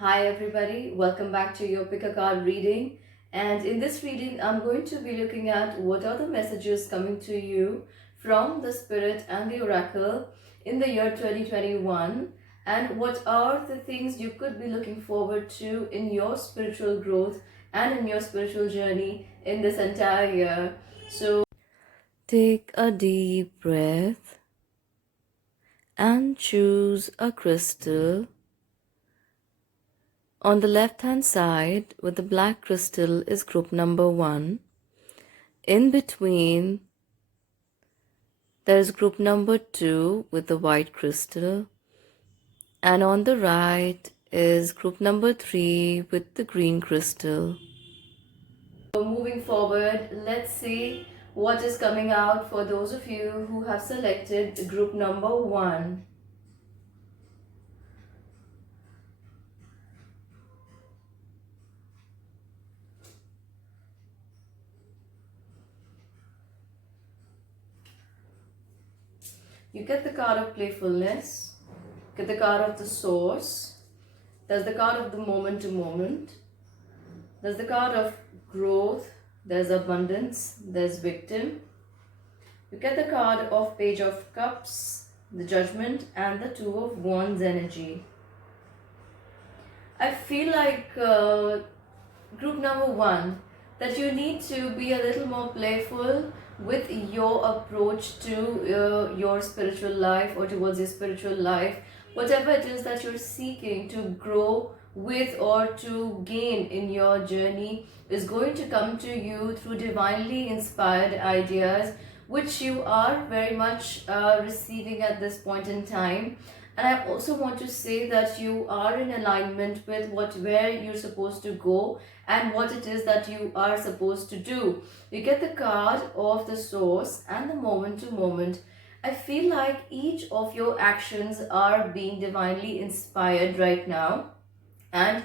Hi everybody, welcome back to your pick a card reading. And in this reading, I'm going to be looking at what are the messages coming to you from the Spirit and the Oracle in the year 2021, and what are the things you could be looking forward to in your spiritual growth and in your spiritual journey in this entire year. So take a deep breath and choose a crystal. On the left hand side with the black crystal is group number 1. In between there is group number 2 with the white crystal. And on the right is group number 3 with the green crystal. So moving forward, let's see what is coming out for those of you who have selected group number 1. You get the card of playfulness, get the card of the source, there's the card of the moment to moment, there's the card of growth, there's abundance, there's victim. You get the card of page of cups, the judgment, and the two of wands energy. I feel like group number 1, that you need to be a little more playful with your approach to your spiritual life or towards your spiritual life, whatever it is that you're seeking to grow with or to gain in your journey is going to come to you through divinely inspired ideas, which you are very much receiving at this point in time. And I also want to say that you are in alignment with where you're supposed to go and what it is that you are supposed to do. You get the card of the source and the moment to moment. I feel like each of your actions are being divinely inspired right now, and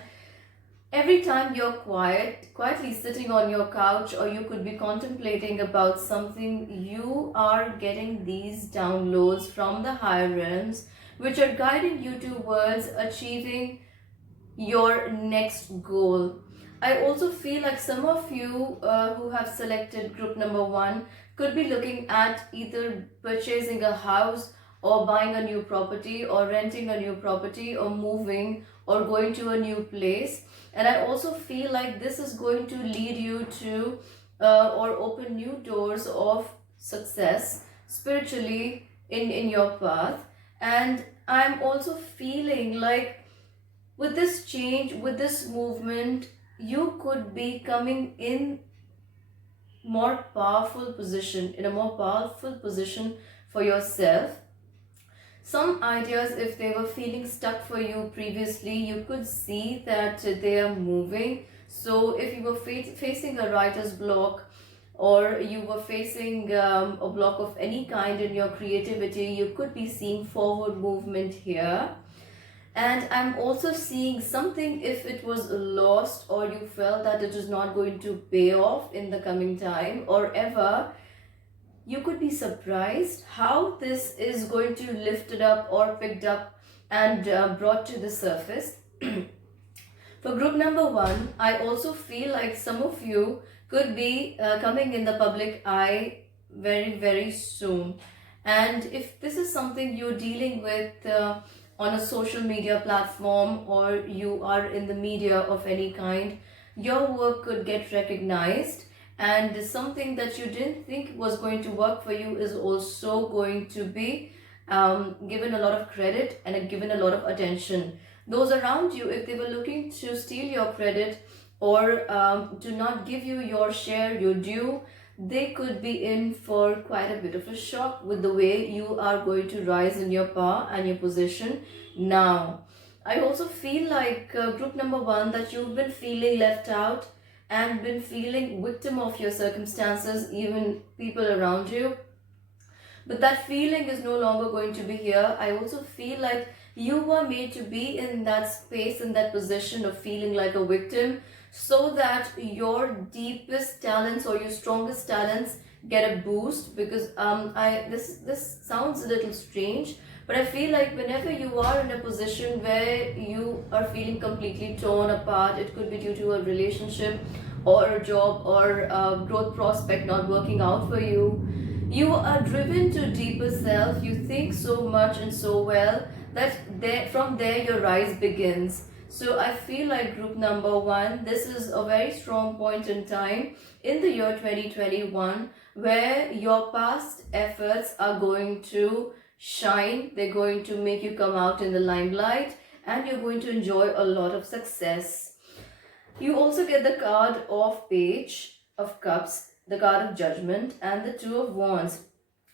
every time you're quietly sitting on your couch, or you could be contemplating about something, you are getting these downloads from the higher realms, which are guiding you towards achieving your next goal. I also feel like some of you who have selected group number 1 could be looking at either purchasing a house or buying a new property or renting a new property or moving or going to a new place. And I also feel like this is going to lead you to or open new doors of success spiritually in your path. And I'm also feeling like with this change, with this movement, you could be coming in a more powerful position for yourself. Some ideas, if they were feeling stuck for you previously, you could see that they are moving. So if you were facing a writer's block, or you were facing a block of any kind in your creativity, you could be seeing forward movement here. And I'm also seeing something, if it was lost or you felt that it is not going to pay off in the coming time or ever, you could be surprised how this is going to lift it up or picked up and brought to the surface. For group number 1, I also feel like some of you could be coming in the public eye very, very soon. And if this is something you're dealing with on a social media platform, or you are in the media of any kind, your work could get recognized, and something that you didn't think was going to work for you is also going to be given a lot of credit and given a lot of attention. Those around you, if they were looking to steal your credit or to not give you your share, your due, they could be in for quite a bit of a shock with the way you are going to rise in your power and your position now. I also feel like group number 1, that you've been feeling left out and been feeling victim of your circumstances, even people around you. But that feeling is no longer going to be here. I also feel like you were made to be in that space, in that position of feeling like a victim, so that your deepest talents or your strongest talents get a boost. Because this sounds a little strange, But I feel like whenever you are in a position where you are feeling completely torn apart, it could be due to a relationship or a job or a growth prospect not working out for you. You are driven to deeper self. You think so much and so well that from there your rise begins. So I feel like group number one, this is a very strong point in time in the year 2021 where your past efforts are going to shine. They're going to make you come out in the limelight and you're going to enjoy a lot of success. You also get the card of Page of Cups, the card of Judgment, and the Two of Wands.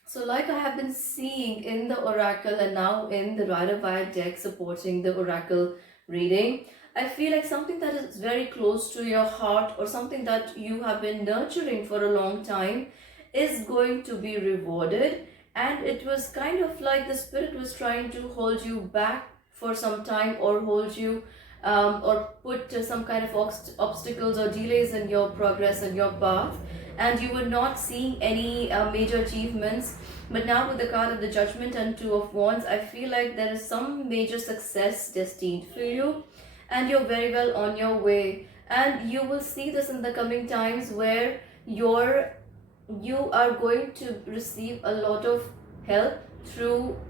So like I have been seeing in the Oracle and now in the Rider-Waite deck supporting the Oracle reading, I feel like something that is very close to your heart or something that you have been nurturing for a long time is going to be rewarded. And it was kind of like the spirit was trying to hold you back for some time or hold you or put some kind of obstacles or delays in your progress and your path, and you were not seeing any major achievements. But now with the card of the Judgment and Two of Wands, I feel like there is some major success destined for you and you're very well on your way. And you will see this in the coming times where you are going to receive a lot of help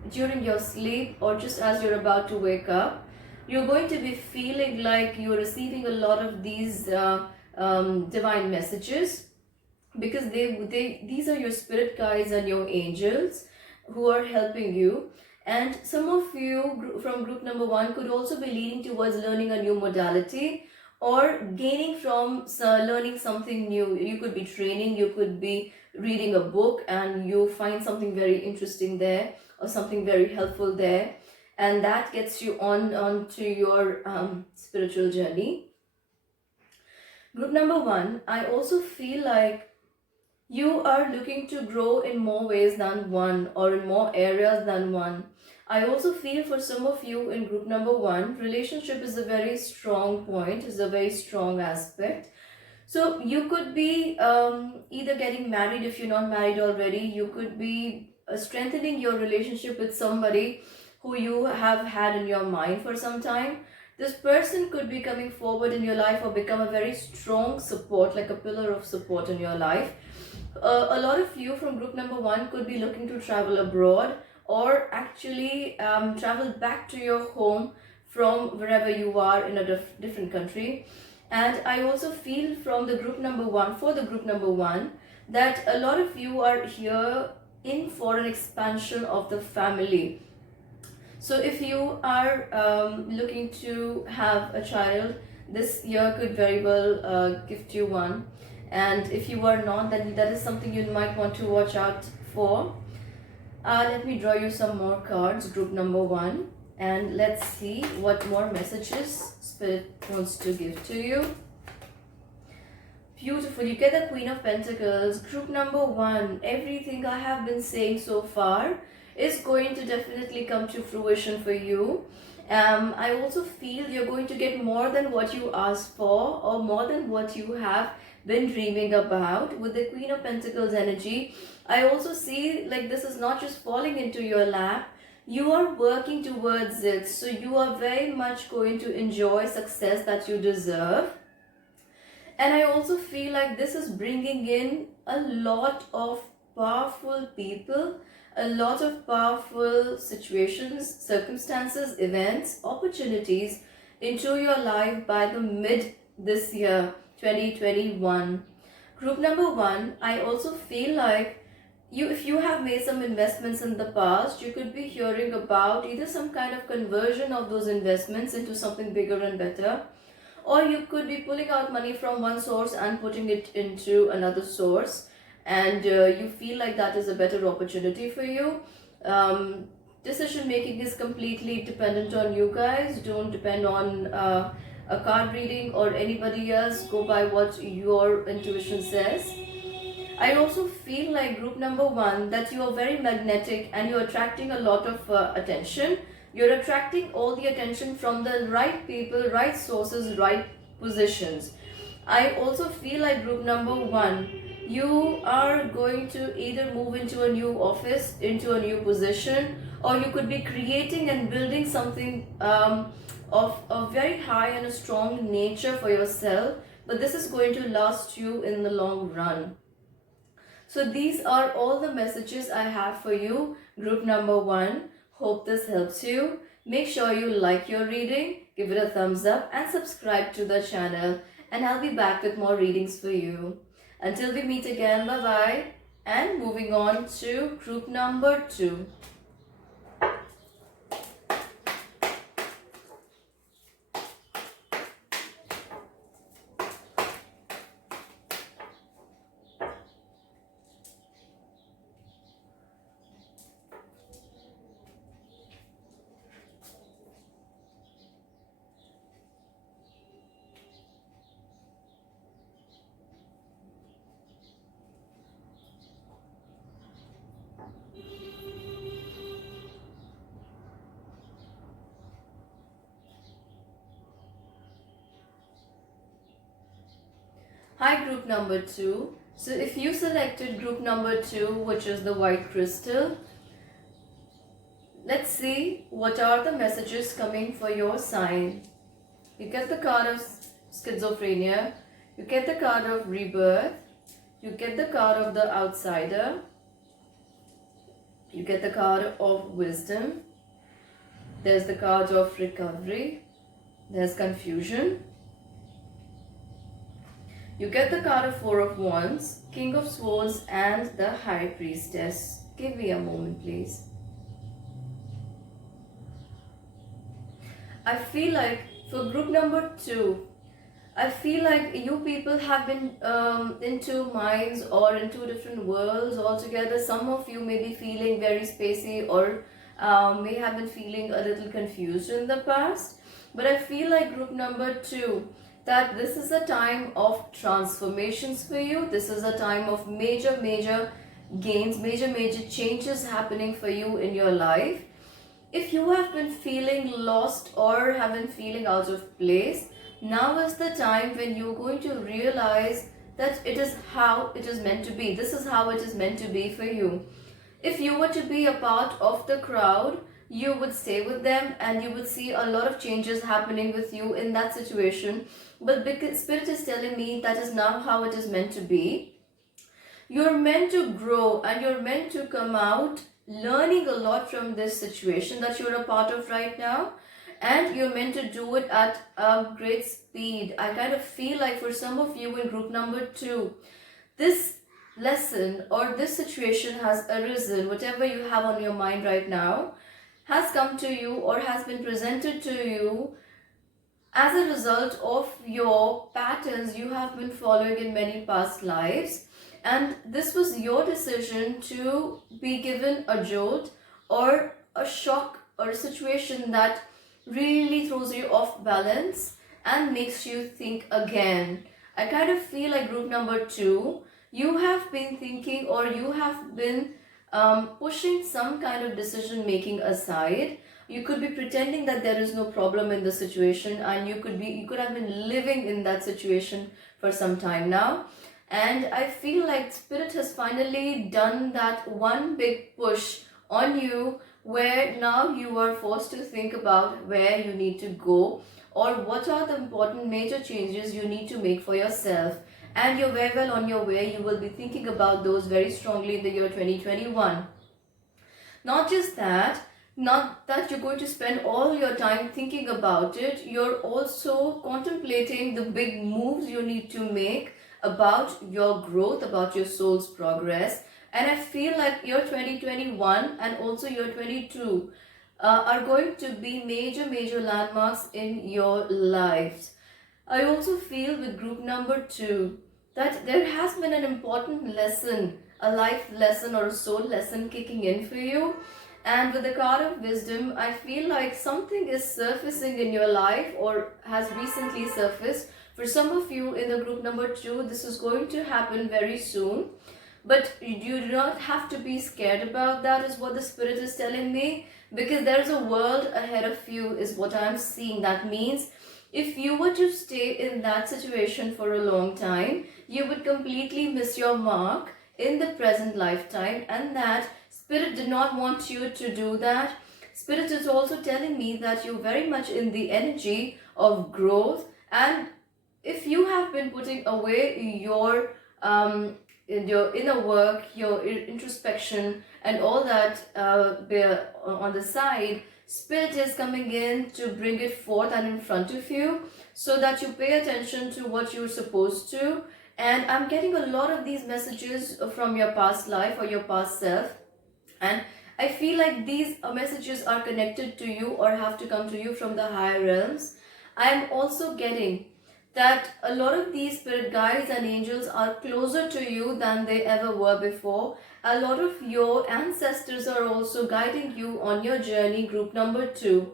during your sleep or just as you're about to wake up. You're going to be feeling like you're receiving a lot of these divine messages, because these are your spirit guides and your angels who are helping you. And some of you from group number one could also be leaning towards learning a new modality or gaining from learning something new. You could be training, you could be reading a book and you find something very interesting there or something very helpful there, and that gets you on to your spiritual journey. Group number one, I also feel like you are looking to grow in more ways than one or in more areas than one. I also feel for some of you in group number one, relationship is a very strong point, is a very strong aspect. So you could be either getting married if you're not married already. You could be strengthening your relationship with somebody who you have had in your mind for some time. This person could be coming forward in your life or become a very strong support, like a pillar of support in your life. A lot of you from group number one could be looking to travel abroad or actually travel back to your home from wherever you are in a different country. And I also feel from the group number one, for the group number one, that a lot of you are here in for an expansion of the family. So if you are looking to have a child, this year could very well gift you one. And if you are not, then that is something you might want to watch out for. Let me draw you some more cards, group number one, and let's see what more messages Spirit wants to give to you. Beautiful. You get the Queen of Pentacles. Group number one, everything I have been saying so far is going to definitely come to fruition for you. I also feel you're going to get more than what you asked for or more than what you have been dreaming about with the Queen of Pentacles energy. I also see like this is not just falling into your lap. You are working towards it. So you are very much going to enjoy success that you deserve. And I also feel like this is bringing in a lot of powerful people, a lot of powerful situations, circumstances, events, opportunities into your life by the mid this year, 2021. Group number one, I also feel like if you have made some investments in the past, you could be hearing about either some kind of conversion of those investments into something bigger and better, or you could be pulling out money from one source and putting it into another source, and you feel like that is a better opportunity for you. Decision making is completely dependent on you guys. Don't depend on a card reading or anybody else. Go by what your intuition says. I also feel like group number one that you are very magnetic and you're attracting a lot of attention. You're attracting all the attention from the right people, right sources, right positions. I also feel like group number one, you are going to either move into a new office, into a new position, or you could be creating and building something of a very high and a strong nature for yourself, but this is going to last you in the long run. So these are all the messages I have for you, group number 1. Hope this helps you. Make sure you like your reading, give it a thumbs up and subscribe to the channel, and I'll be back with more readings for you. Until we meet again, bye bye. And moving on to group number 2. Hi, group number 2. So if you selected group number 2, which is the white crystal, let's see what are the messages coming for your sign. You get the card of schizophrenia, you get the card of rebirth, you get the card of the outsider, you get the card of wisdom, there's the card of recovery, there's confusion. You get the card of Four of Wands, King of Swords and the High Priestess. Give me a moment, please. I feel like for group number 2, I feel like you people have been in two minds or in two different worlds altogether. Some of you may be feeling very spacey or may have been feeling a little confused in the past. But I feel like group number 2, that this is a time of transformations for you. This is a time of major gains, major changes happening for you in your life. If you have been feeling lost or have been feeling out of place, now is the time when you're going to realize that it is how it is meant to be. This is how it is meant to be for you. If you were to be a part of the crowd, you would stay with them and you would see a lot of changes happening with you in that situation. But because Spirit is telling me that is now how it is meant to be. You're meant to grow and you're meant to come out learning a lot from this situation that you're a part of right now. And you're meant to do it at a great speed. I kind of feel like for some of you in group number 2, this lesson or this situation has arisen, whatever you have on your mind right now, has come to you or has been presented to you as a result of your patterns you have been following in many past lives. And this was your decision to be given a jolt or a shock or a situation that really throws you off balance and makes you think again. I kind of feel like group number 2, you have been thinking or you have been pushing some kind of decision making aside. You could be pretending that there is no problem in the situation, and you could have been living in that situation for some time now. And I feel like Spirit has finally done that one big push on you, where now you are forced to think about where you need to go or what are the important major changes you need to make for yourself. And you're very well on your way. You will be thinking about those very strongly in the year 2021. Not just that, not that you're going to spend all your time thinking about it, you're also contemplating the big moves you need to make about your growth, about your soul's progress. And I feel like year 2021 and also year 22 are going to be major landmarks in your lives. I also feel with group number 2 that there has been an important lesson, a life lesson or a soul lesson kicking in for you. And with the card of wisdom, I feel like something is surfacing in your life or has recently surfaced. For some of you in the group number 2, this is going to happen very soon. But you do not have to be scared about that, is what the Spirit is telling me. Because there's a world ahead of you is what I'm seeing. That means If you were to stay in that situation for a long time, you would completely miss your mark in the present lifetime, and that Spirit did not want you to do that. Spirit is also telling me that you're very much in the energy of growth, and if you have been putting away your inner work, your introspection, and all that on the side, Spirit is coming in to bring it forth and in front of you, so that you pay attention to what you're supposed to. And I'm getting a lot of these messages from your past life or your past self, and I feel like these messages are connected to you or have to come to you from the higher realms. I'm also getting that a lot of these spirit guides and angels are closer to you than they ever were before. A lot of your ancestors are also guiding you on your journey, group number 2.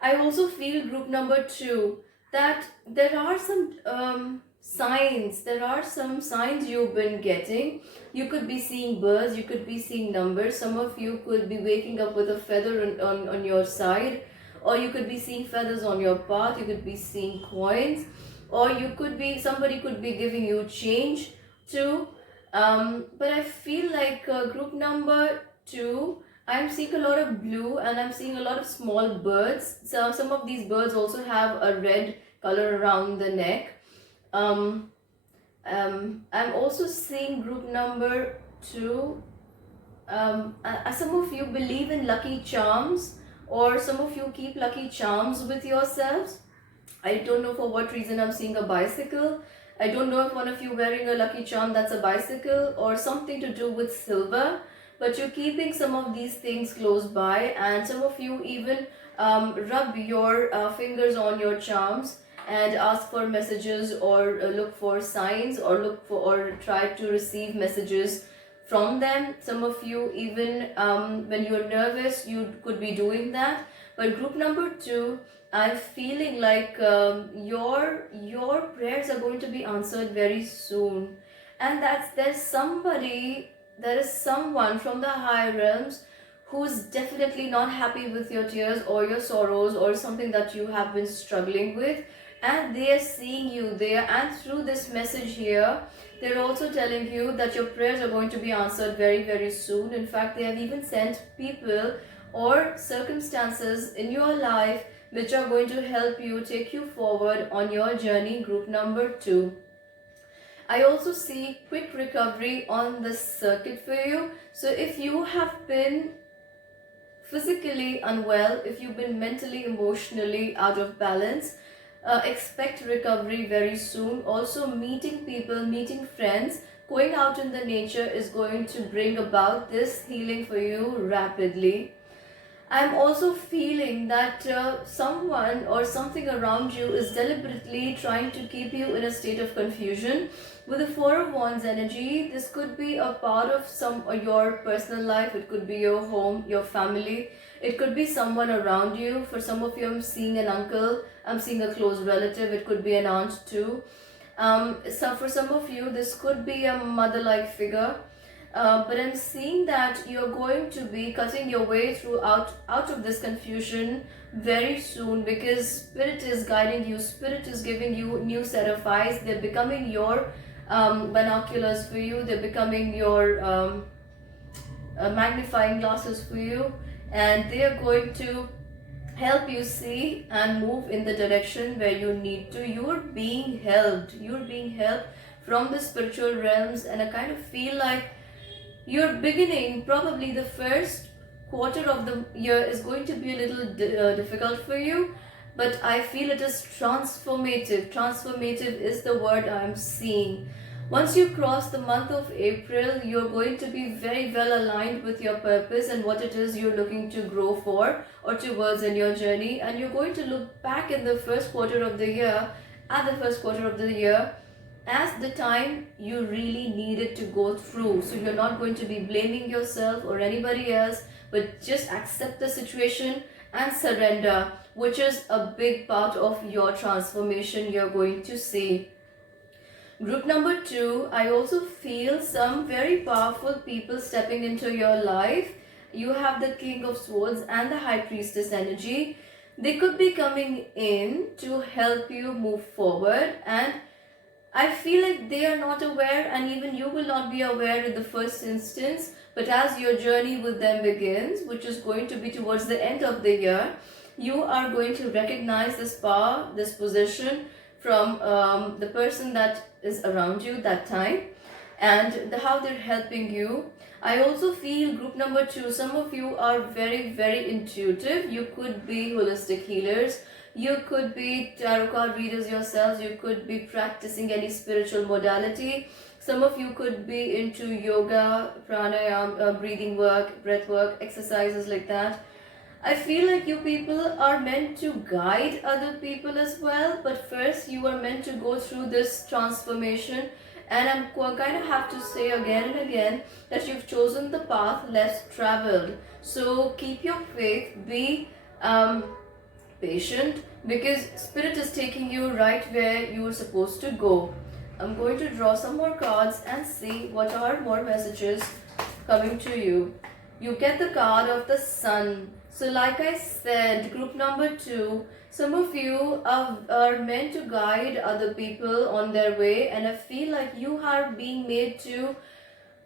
I also feel, group number 2, that there are some signs. There are some signs you've been getting. You could be seeing birds, you could be seeing numbers. Some of you could be waking up with a feather on your side, or you could be seeing feathers on your path. You could be seeing coins, or you could be, somebody could be giving you change too. But I feel like group number 2, I'm seeing a lot of blue, and I'm seeing a lot of small birds. So some of these birds also have a red color around the neck. I'm also seeing group number 2. Some of you believe in lucky charms, or some of you keep lucky charms with yourselves. I don't know for what reason I'm seeing a bicycle. I don't know if one of you wearing a lucky charm that's a bicycle or something to do with silver, but you're keeping some of these things close by, and some of you even rub your fingers on your charms and ask for messages, or look for signs, or look for, or try to receive messages from them. Some of you even when you're nervous, you could be doing that. But group number 2, I'm feeling like your prayers are going to be answered very soon, and there's someone from the higher realms who's definitely not happy with your tears or your sorrows or something that you have been struggling with, and they are seeing you there. And through this message here, they're also telling you that your prayers are going to be answered very, very soon. In fact, they have even sent people or circumstances in your life which are going to help you, take you forward on your journey, group number 2. I also see quick recovery on this circuit for you. So if you have been physically unwell, if you've been mentally, emotionally out of balance, expect recovery very soon. Also, meeting people, meeting friends, going out in the nature is going to bring about this healing for you rapidly. I'm also feeling that someone or something around you is deliberately trying to keep you in a state of confusion. With the 4 of Wands energy, this could be a part of your personal life. It could be your home, your family. It could be someone around you. For some of you, I'm seeing an uncle. I'm seeing a close relative. It could be an aunt too. So for some of you, this could be a mother-like figure. But I'm seeing that you're going to be cutting your way out of this confusion very soon, because Spirit is guiding you. Spirit is giving you a new set of eyes. They're becoming your binoculars for you. They're becoming your magnifying glasses for you, and they are going to help you see and move in the direction where you need to. You're being helped. You're being helped from the spiritual realms, and I kind of feel like you're beginning, probably the first quarter of the year is going to be a little difficult for you, but I feel it is transformative. Transformative is the word I'm seeing. Once you cross the month of April, you're going to be very well aligned with your purpose and what it is you're looking to grow for or towards in your journey, and you're going to look back in the first quarter of the year, as the time you really needed to go through. So you're not going to be blaming yourself or anybody else, but just accept the situation and surrender, which is a big part of your transformation you're going to see. Group number 2, I also feel some very powerful people stepping into your life. You have the King of Swords and the High Priestess energy. They could be coming in to help you move forward, and I feel like they are not aware, and even you will not be aware in the first instance. But as your journey with them begins, which is going to be towards the end of the year, you are going to recognize this power, this position from the person that is around you that time, and how they're helping you. I also feel group number 2, some of you are very, very intuitive. You could be holistic healers, you could be tarot card readers yourselves, you could be practicing any spiritual modality. Some of you could be into yoga, pranayama, breathing work, breath work, exercises like that. I feel like you people are meant to guide other people as well, but first you are meant to go through this transformation. And I'm kind of have to say again and again that you've chosen the path less traveled. So keep your faith, be patient, because Spirit is taking you right where you are supposed to go. I'm going to draw some more cards and see what are more messages coming to you. You get the card of the Sun. So like I said, group number 2, some of you are meant to guide other people on their way, and I feel like you are being made to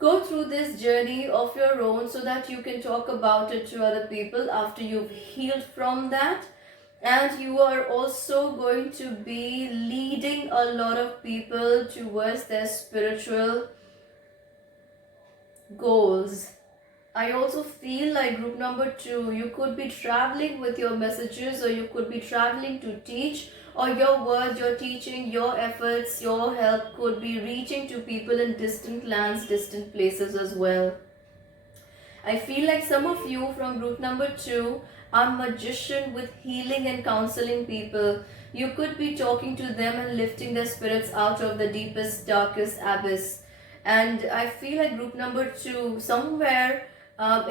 go through this journey of your own so that you can talk about it to other people after you've healed from that. And you are also going to be leading a lot of people towards their spiritual goals. I also feel like group number 2, you could be traveling with your messages, or you could be traveling to teach, or your words, your teaching, your efforts, your help could be reaching to people in distant lands, distant places as well. I feel like some of you from group number 2 are magician with healing and counseling people. You could be talking to them and lifting their spirits out of the deepest, darkest abyss. And I feel like group number 2, somewhere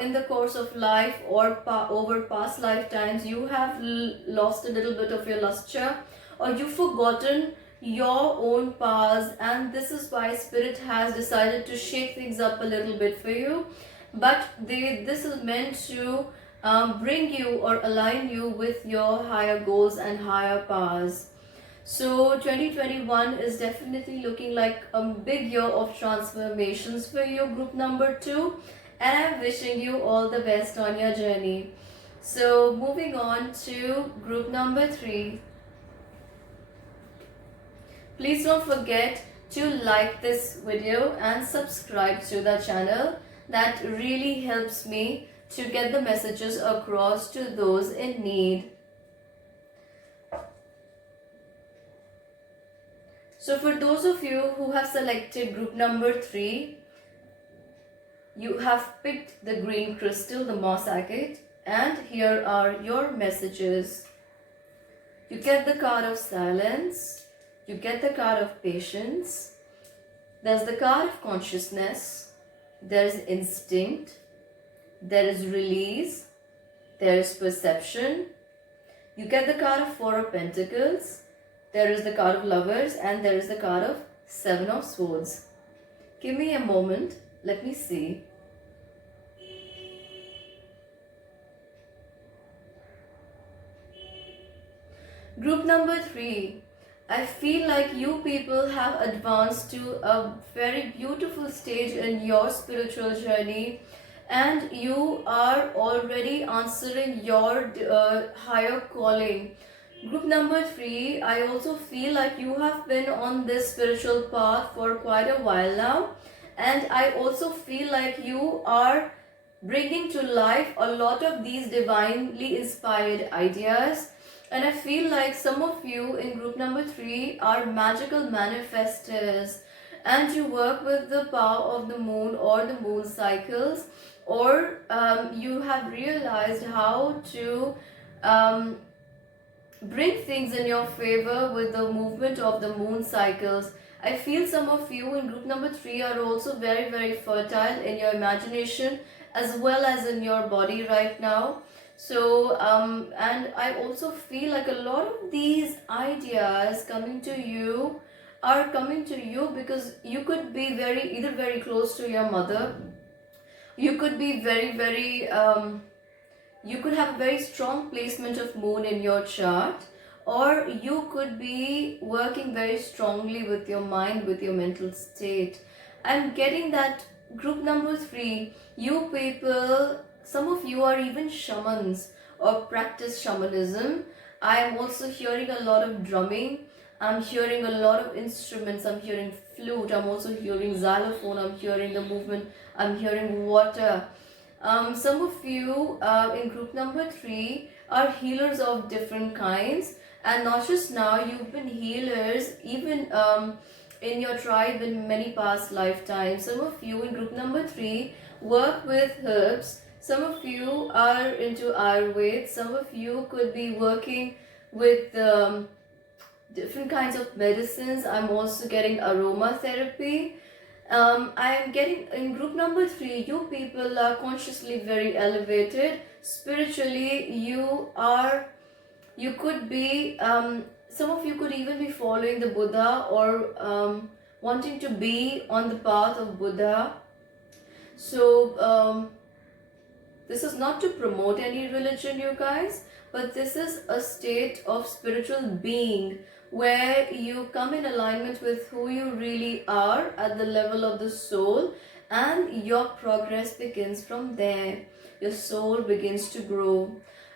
in the course of life or over past lifetimes, you have lost a little bit of your luster, or you've forgotten your own powers, and this is why Spirit has decided to shake things up a little bit for you. But this is meant to bring you or align you with your higher goals and higher powers. So 2021 is definitely looking like a big year of transformations for you, group number 2, and I'm wishing you all the best on your journey. So moving on to group number 3. Please don't forget to like this video and subscribe to the channel. That really helps me to get the messages across to those in need. So for those of you who have selected group number 3, you have picked the green crystal, the moss agate, and here are your messages. You get the card of silence, you get the card of patience, there's the card of consciousness, there is instinct, there is release, there is perception. You get the card of 4 of Pentacles, there is the card of Lovers, and there is the card of 7 of Swords. Give me a moment, let me see. Group number 3. I feel like you people have advanced to a very beautiful stage in your spiritual journey, and you are already answering your higher calling. Group number 3, I also feel like you have been on this spiritual path for quite a while now, and I also feel like you are bringing to life a lot of these divinely inspired ideas. And I feel like some of you in group number 3 are magical manifestors, and you work with the power of the moon or the moon cycles, or you have realized how to bring things in your favor with the movement of the moon cycles. I feel some of you in group number 3 are also very, very fertile in your imagination as well as in your body right now. So, and I also feel like a lot of these ideas coming to you are coming to you because you could be either very close to your mother, you could be very, very you could have a very strong placement of moon in your chart, or you could be working very strongly with your mind, with your mental state. I'm getting that group number 3, you people, some of you are even shamans or practice shamanism. I am also hearing a lot of drumming. I'm hearing a lot of instruments. I'm hearing flute. I'm also hearing xylophone. I'm hearing the movement. I'm hearing water. Some of you in group number 3 are healers of different kinds, and not just now, you've been healers even in your tribe in many past lifetimes. Some of you in group number 3 work with herbs. Some of you are into Ayurveda. Some of you could be working with different kinds of medicines. I'm also getting aromatherapy. I am getting in group number 3, you people are consciously very elevated. Spiritually, you could be, some of you could even be following the Buddha, or wanting to be on the path of Buddha. So, this is not to promote any religion, you guys, but this is a state of spiritual being where you come in alignment with who you really are at the level of the soul, and your progress begins from there. Your soul begins to grow.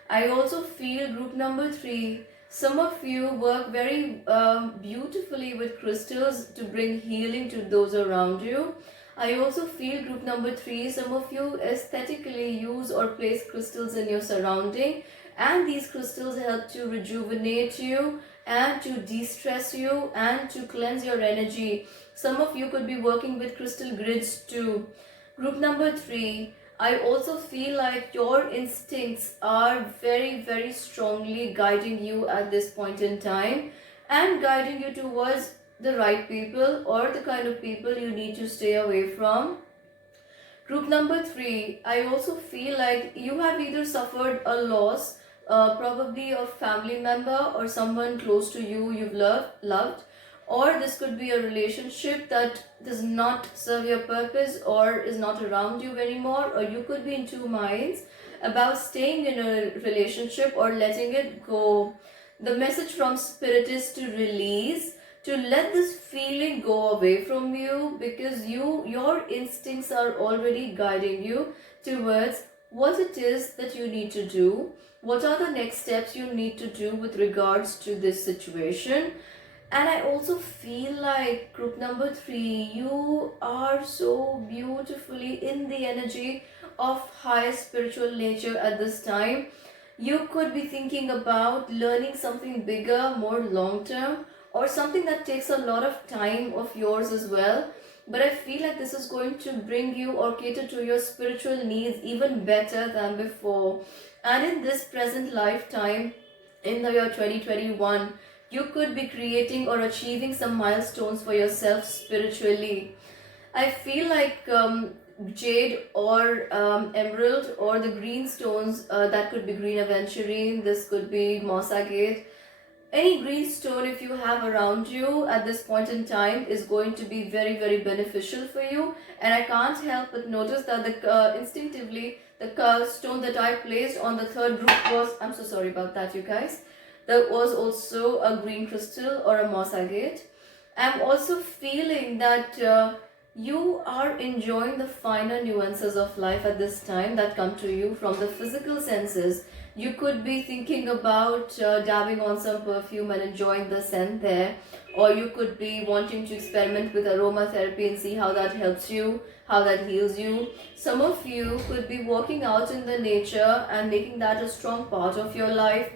I also feel group number 3, some of you work very beautifully with crystals to bring healing to those around you. I also feel group number 3, some of you aesthetically use or place crystals in your surrounding, and these crystals help to rejuvenate you and to de-stress you and to cleanse your energy. Some of you could be working with crystal grids too. Group number 3, I also feel like your instincts are very, very strongly guiding you at this point in time, and guiding you towards the right people or the kind of people you need to stay away from. Group number 3, I also feel like you have either suffered a loss, probably a family member or someone close to you you've loved, or this could be a relationship that does not serve your purpose or is not around you anymore, or you could be in two minds about staying in a relationship or letting it go. The message from Spirit is to release, to let this feeling go away from you, because your instincts are already guiding you towards what it is that you need to do, what are the next steps you need to do with regards to this situation. And I also feel like group number 3, you are so beautifully in the energy of high spiritual nature at this time. You could be thinking about learning something bigger, more long term, or something that takes a lot of time of yours as well. But I feel like this is going to bring you or cater to your spiritual needs even better than before. And in this present lifetime, in the year 2021, you could be creating or achieving some milestones for yourself spiritually. I feel like jade or emerald or the green stones, that could be green aventurine, this could be moss agate. Any green stone if you have around you at this point in time is going to be very, very beneficial for you. And I can't help but notice that instinctively the stone that I placed on the third group was, I'm so sorry about that, you guys, there was also a green crystal or a moss agate. I'm also feeling that you are enjoying the finer nuances of life at this time that come to you from the physical senses. You could be thinking about dabbing on some perfume and enjoying the scent there, or you could be wanting to experiment with aromatherapy and see how that helps you, how that heals you. Some of you could be walking out in the nature and making that a strong part of your life,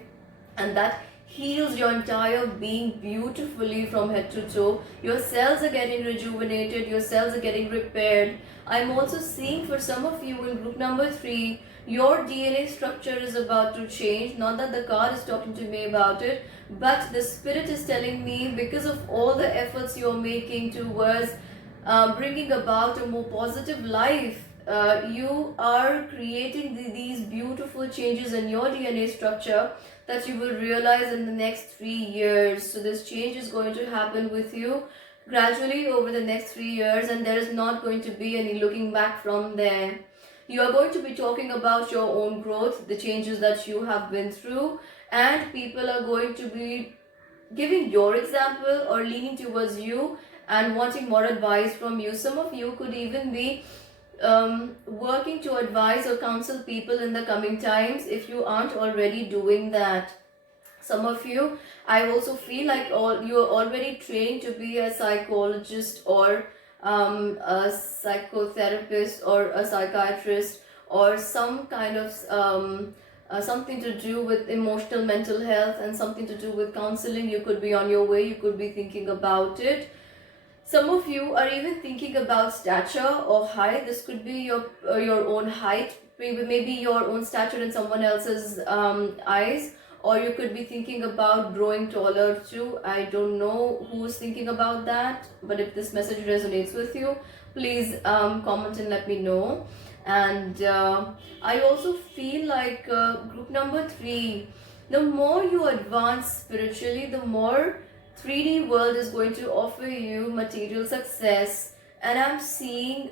and that heals your entire being beautifully from head to toe. Your cells are getting rejuvenated, your cells are getting repaired. I'm also seeing for some of you in group number 3, your DNA structure is about to change. Not that the card is talking to me about it, but the Spirit is telling me because of all the efforts you're making towards bringing about a more positive life, you are creating these beautiful changes in your DNA structure that you will realize in the next 3 years. So this change is going to happen with you gradually over the next 3 years, and there is not going to be any looking back from there. You are going to be talking about your own growth, the changes that you have been through, and people are going to be giving your example or leaning towards you and wanting more advice from you. Some of you could even be working to advise or counsel people in the coming times if you aren't already doing that. Some of you, I also feel like you're already trained to be a psychologist or a psychotherapist or a psychiatrist or some kind of something to do with emotional mental health and something to do with counseling. You could be on your way, you could be thinking about it. Some of you are even thinking about stature or height. This could be your own height, maybe your own stature in someone else's eyes, or you could be thinking about growing taller too. I don't know who's thinking about that, but if this message resonates with you, please comment and let me know. And I also feel like group number 3, the more you advance spiritually, the more 3D world is going to offer you material success. And I'm seeing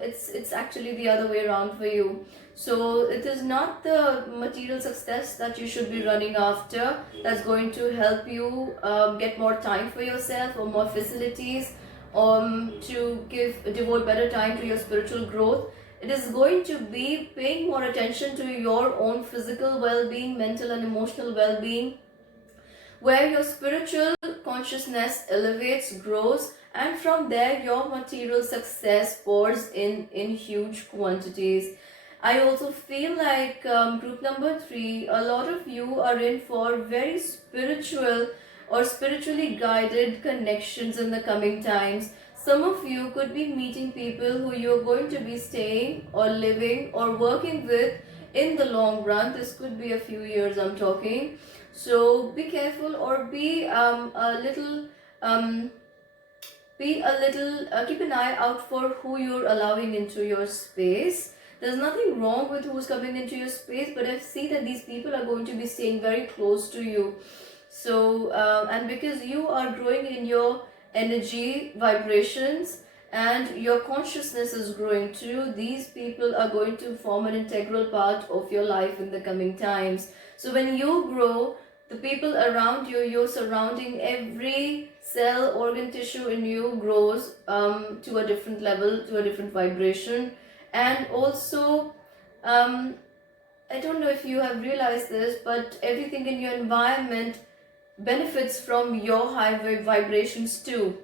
it's actually the other way around for you. So it is not the material success that you should be running after that's going to help you get more time for yourself or more facilities to devote better time to your spiritual growth. It is going to be paying more attention to your own physical well-being, mental and emotional well-being, where your spiritual consciousness elevates, grows, and from there your material success pours in huge quantities. I also feel like group number 3, a lot of you are in for very spiritual or spiritually guided connections in the coming times. Some of you could be meeting people who you're going to be staying or living or working with in the long run. This could be a few years I'm talking. So be careful, or be a little keep an eye out for who you're allowing into your space. There's nothing wrong with who's coming into your space, but I see that these people are going to be staying very close to you. So and because you are growing in your energy vibrations and your consciousness is growing too, these people are going to form an integral part of your life in the coming times. So when you grow, the people around you, your surrounding, every cell, organ, tissue in you grows to a different level, to a different vibration. And also, I don't know if you have realized this, but everything in your environment benefits from your high vibrations too.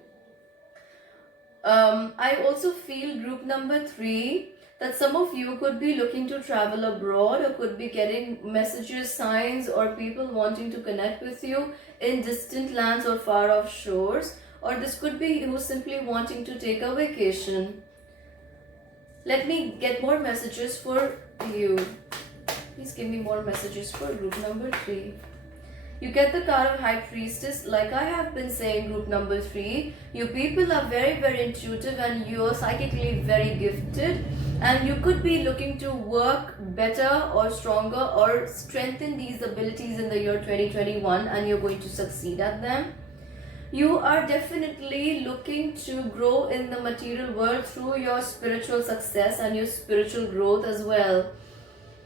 I also feel group number 3, that some of you could be looking to travel abroad or could be getting messages, signs, or people wanting to connect with you in distant lands or far off shores, or this could be you simply wanting to take a vacation. Let me get more messages for you. Please give me more messages for group number 3. You get the card of High Priestess. Like I have been saying, group number 3, you people are very, very intuitive and you are psychically very gifted, and you could be looking to work better or stronger or strengthen these abilities in the year 2021, and you're going to succeed at them. You are definitely looking to grow in the material world through your spiritual success and your spiritual growth as well.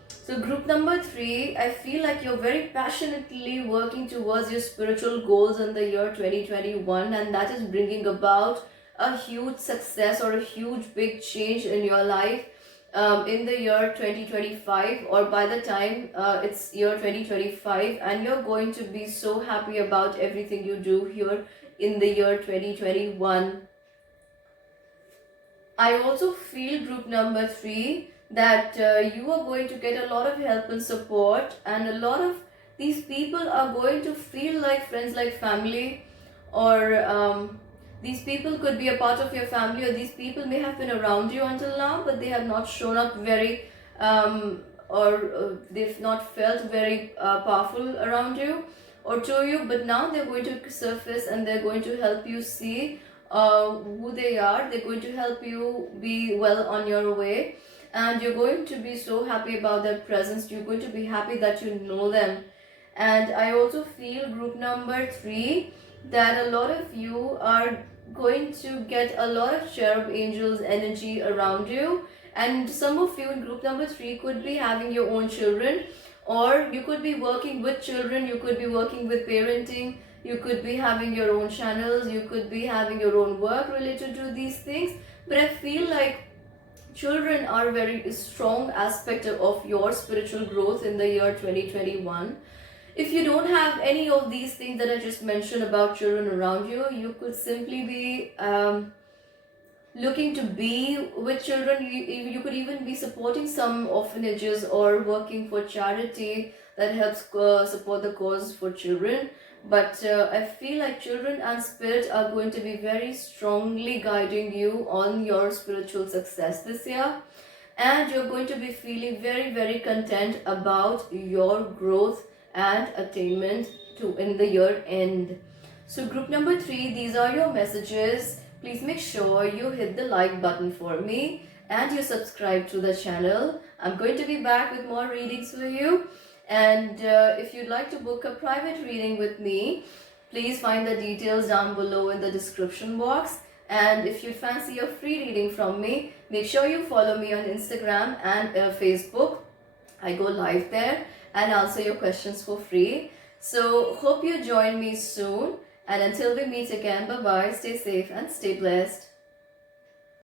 So group number 3, I feel like you're very passionately working towards your spiritual goals in the year 2021, and that is bringing about a huge success or a huge big change in your life in the year 2025, or by the time it's year 2025, and you're going to be so happy about everything you do here in the year 2021. I also feel group number 3, that you are going to get a lot of help and support, and a lot of these people are going to feel like friends, like family, or these people could be a part of your family, or these people may have been around you until now, but they have not shown up very they've not felt very powerful around you or to you, but now they're going to surface and they're going to help you see who they are. They're going to help you be well on your way, and you're going to be so happy about their presence. You're going to be happy that you know them. And I also feel group number 3, that a lot of you are going to get a lot of cherub angels energy around you, And some of you in group number 3 could be having your own children, or you could be working with children, you could be working with parenting, you could be having your own channels, you could be having your own work related to these things. But I feel like children are a very strong aspect of your spiritual growth in the year 2021. If you don't have any of these things that I just mentioned about children around you, you could simply be looking to be with children. You could even be supporting some orphanages or working for charity that helps support the cause for children. But I feel like children and spirit are going to be very strongly guiding you on your spiritual success this year, and you're going to be feeling very, very content about your growth and attainment to in the year end. So group number 3, these are your messages. Please make sure you hit the like button for me and you subscribe to the channel. I'm going to be back with more readings for you. And if you'd like to book a private reading with me, please find the details down below in the description box. And if you fancy a free reading from me, make sure you follow me on Instagram and Facebook. I go live there and answer your questions for free. So hope you join me soon. And until we meet again, bye bye, stay safe and stay blessed.